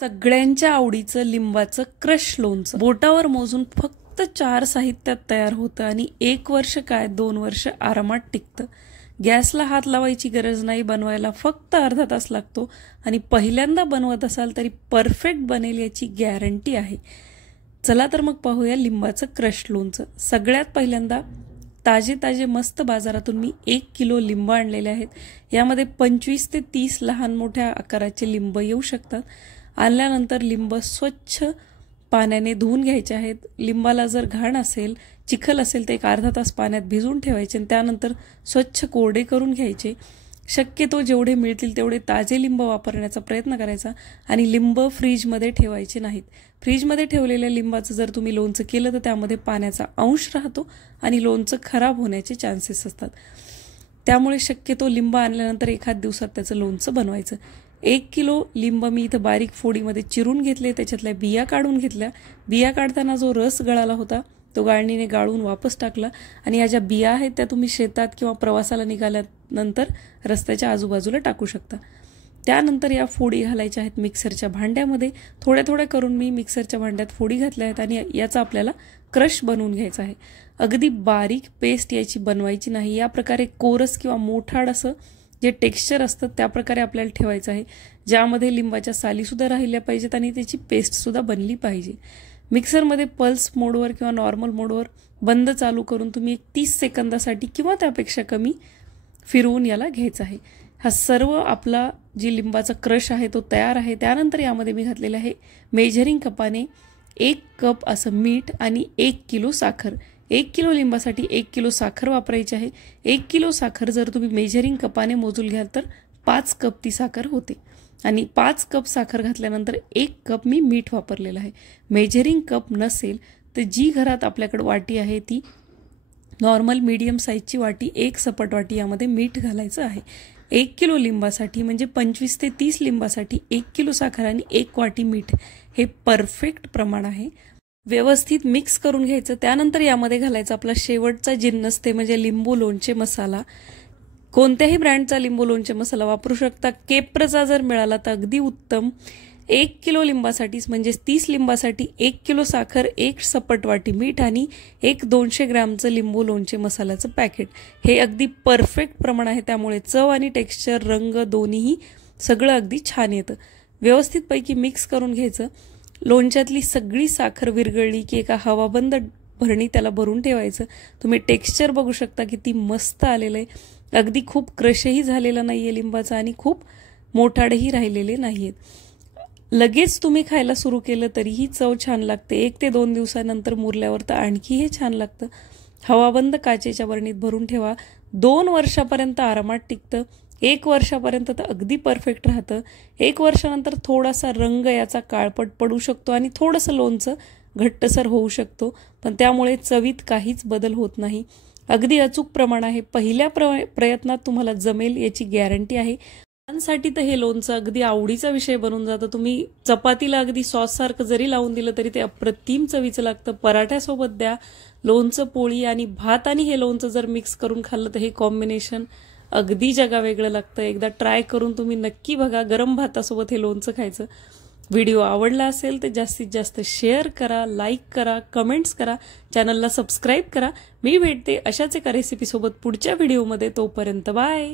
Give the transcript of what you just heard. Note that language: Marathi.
सगळ्यांच्या आवडीचं लिंबाचं क्रश लोणचं बोटावर मोजून फक्त 4 साहित्यात तयार होतं आणि 1 वर्ष काय 2 वर्ष आरामात टिकतं। गॅसला हात लावायची गरज नाही, बनवायला फक्त अर्धा तास लागतो आणि पहिल्यांदा बनवत असाल तरी परफेक्ट बनेल याची गॅरंटी आहे। चला तर मग पाहूया लिंबाचं क्रश लोणचं। सगळ्यात पहिल्यांदा ताजे मस्त बाजारातून मी 1 किलो लिंब आणलेले आहेत। यामध्ये 25 ते 30 लहान मोठ्या आकाराचे लिंब येऊ शकतात। आणल्यानंतर लिंब स्वच्छ पाण्याने धुवून घ्यायचे आहेत। लिंबाला जर घाण असेल, चिखल असेल तर एक अर्धा तास पाण्यात भिजवून ठेवायचे आणि त्यानंतर स्वच्छ कोरडे करून घ्यायचे। शक्यतो जेवढे मिळतील तेवढे ताजे लिंब वापरण्याचा प्रयत्न करायचा आणि लिंब फ्रीजमध्ये ठेवायचे नाहीत। फ्रीजमध्ये ठेवलेल्या लिंबाचं जर तुम्ही लोणचं केलं तर त्यामध्ये पाण्याचा अंश राहतो आणि लोणचं खराब होण्याचे चान्सेस असतात। त्यामुळे शक्यतो लिंब आणल्यानंतर एखाद दिवसात त्याचं लोणचं बनवायचं। 1 किलो लिंब मी इथं बारीक फोडीमध्ये चिरून घेतले, त्याच्यातल्या बिया काढून घेतल्या। बिया काढताना जो रस गळाला होता तो गाळणीने गाळून वापस टाकला आणि या ज्या बिया आहेत त्या तुम्ही शेतात किंवा प्रवासाला निघाल्यानंतर रस्त्याच्या आजूबाजूला टाकू शकता। त्यानंतर या फोडी घालायच्या आहेत मिक्सरच्या भांड्यामध्ये। थोड्या करून मी मिक्सरच्या भांड्यात फोडी घातल्या आहेत आणि याचा आपल्याला क्रश बनवून घ्यायचा आहे। अगदी बारीक पेस्ट याची बनवायची नाही। या प्रकारे कोरस किंवा मोठाड असं जे टेक्स्चर असतं त्या प्रकारे आपल्याला ठेवायचं आहे, ज्यामध्ये लिंबाच्या साली सुद्धा राहिल्या पाहिजेत आणि त्याची पेस्ट सुद्धा बनली पाहिजे। मिक्सरमध्ये पल्स मोडवर किंवा नॉर्मल मोडवर बंद चालू करून तुम्ही 30 सेकंदासाठी किंवा त्यापेक्षा कमी फिरवून याला घ्यायचं आहे। हा सर्व आपला जी लिंबाचा क्रश आहे तो तयार आहे। त्यानंतर यामध्ये मी घातलेलं आहे मेजरिंग कपाने 1 कप असं मीठ आणि 1 किलो साखर। 1 किलो लिंबासाठी 1 किलो साखर वापरायची आहे। 1 किलो साखर जर तुम्ही मेजरिंग कपाने मोजून घ्याल तर 5 कप ती साखर होते आणि 5 कप साखर घातल्यानंतर 1 कप मी मीठ वापरलेलं आहे। मेजरिंग कप नसेल तर जी घरात आपल्याकडे वाटी आहे ती नॉर्मल मीडियम साईजची वाटी, 1 सपाट वाटी यामध्ये मीठ घालायचं आहे। 1 किलो लिंबासाठी म्हणजे 25 ते 30 लिंबासाठी 1 किलो साखर आणि 1 वाटी मीठ हे परफेक्ट प्रमाण आहे। व्यवस्थित मिक्स करून घ्यायचं। त्यानंतर यामध्ये घालायचा आपला शेवटचा जिन्नस ते म्हणजे लिंबू लोणचे मसाला। कोणत्याही ब्रँडचा लिंबू लोणचे मसाला वापरू शकता। केप्रचा जर मिळाला तर अगदी उत्तम। 1 किलो लिंबासाठीच म्हणजे 30 लिंबासाठी 1 किलो साखर, 1 सपाट वाटी मीठ आणि 200 ग्रॅमचं लिंबू लोणचे मसाल्याचं पॅकेट हे अगदी परफेक्ट प्रमाण आहे। त्यामुळे चव आणि टेक्स्चर, रंग दोन्हीही सगळं अगदी छान येतं। व्यवस्थितपैकी मिक्स करून घ्यायचं। लोणच्यातली सगळी साखर विरघळली की एका हवाबंद भरणी त्याला भरून ठेवायचं। तुम्ही टेक्स्चर बघू शकता किती मस्त आलेलं आहे। अगदी खूप क्रशही झालेला नाहीये लिंबाचा आणि खूप मोठाडही राहिलेले नाहीयेत। लगेच तुम्ही खायला सुरू केलं तरीही चव छान लागते। 1 ते 2 दिवसानंतर मुरल्यावर तर आणखी हे छान लागतं। हवाबंद काचेच्या बरणीत भरून ठेवा। 2 वर्षापर्यंत आरामात टिकतं। 1 वर्षापर्यंत तर अगदी परफेक्ट राहतं। 1 वर्षानंतर थोडासा रंग याचा काळपट पडू शकतो आणि थोडंसं लोणचं घट्टसर होऊ शकतो, पण त्यामुळे चवीत काहीच बदल होत नाही। अगदी अचूक प्रमाण आहे। पहिल्या प्रयत्नात तुम्हाला जमेल याची गॅरंटी आहे। मुलांसाठी तर हे लोणचं अगदी आवडीचा विषय बनून जातं। तुम्ही चपातीला अगदी सॉस सारखं जरी लावून दिलं तरी ते अप्रतिम चवीचं लागतं। पराठ्यासोबत द्या, लोणचं पोळी आणि भात आणि हे लोणचं जर मिक्स करून खाल्लं तर हे कॉम्बिनेशन अगदी जगावेगळं लागतं। एकदा ट्राय करून तुम्ही नक्की बघा। गरम भातासोबत हे लोणचं खायचं। व्हिडिओ आवडला असेल तर जास्तीत जास्त शेअर करा, लाईक करा, कमेंट्स करा, चॅनलला सबस्क्राईब करा। मी भेटते अशाच एका रेसिपीसोबत पुढच्या व्हिडिओमध्ये। तोपर्यंत बाय।